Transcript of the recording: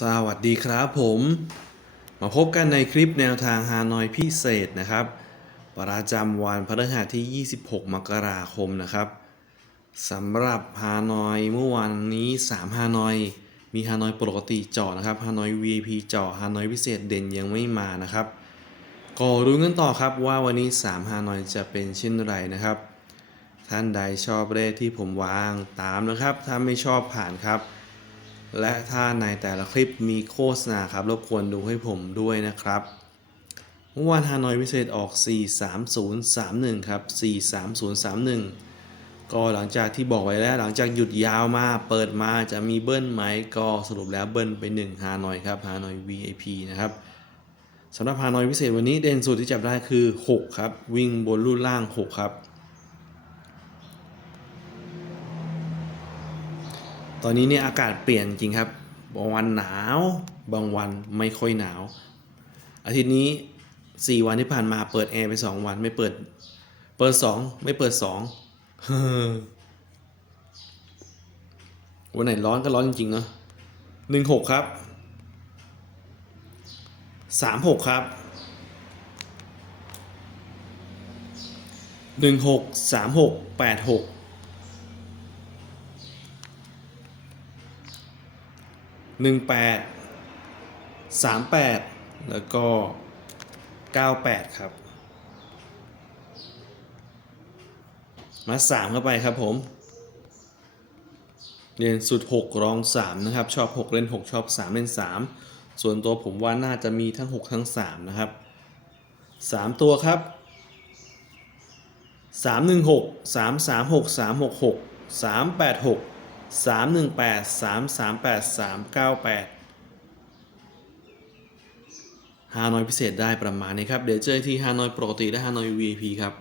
สวัสดีครับผม มาพบกันในคลิปแนวทางฮานอยพิเศษนะครับ ประจำวันพฤหัสที่ 26 มกราคมนะครับสำหรับฮานอยเมื่อวานนี้ 3 ฮานอย มีฮานอยปกติเจาะนะครับฮานอย VIP เจาะฮานอยพิเศษเด่นยังไม่มานะครับ ก็รู้กันต่อครับว่าวันนี้ 3 ฮานอยจะเป็นเช่นไรนะครับ ท่านใดชอบเลขที่ผมวางตามนะครับ ถ้าไม่ชอบผ่านครับ และถ้าในแต่ละคลิปมีโฆษณาครับรบกวนดูให้ผมด้วยนะครับเมื่อวานฮานอยพิเศษออก 43031 ครับ 43031 ก็หลังจากที่บอกไว้แล้วหลังจากหยุดยาวมาเปิดมาจะมีเบิ้ลไหมก็สรุปแล้วเบิ้ลไป1ฮานอยครับฮานอย VIP นะครับสำหรับฮานอยพิเศษวันนี้เด่นสุดที่จับได้คือ 6 ครับ วิ่งบนลู่ล่าง 6 ครับ ตอนนี้เนี่ยอากาศเปลี่ยนจริงครับ บางวันหนาว บางวันไม่ค่อยหนาว อาทิตย์นี้ 4 วันที่ผ่านมาเปิดแอร์ไป 2 วันไม่เปิด เปิด 2 ไม่เปิด2วันไหนร้อนก็ร้อนจริงๆเนาะหนึ่งหกครับสามหกครับหนึ่งหกสามหกแปดหก หนึ่งแปดสามแปดแล้วก็เก้าแปดครับ มาสามเข้าไปครับผม เรียนสุด 6 รอง 3 นะครับ ชอบ 6 เล่น 6 ชอบ 3 เล่น 3 ส่วนตัวผมว่าน่าจะมีทั้ง 6 ทั้ง 3 นะครับ 3 ตัวครับ 3 1 6 3 318 338 398ฮานอยพิเศษได้ประมาณนี้ครับ เดี๋ยวเจอที่ฮานอยปกติและฮานอย VIP ครับ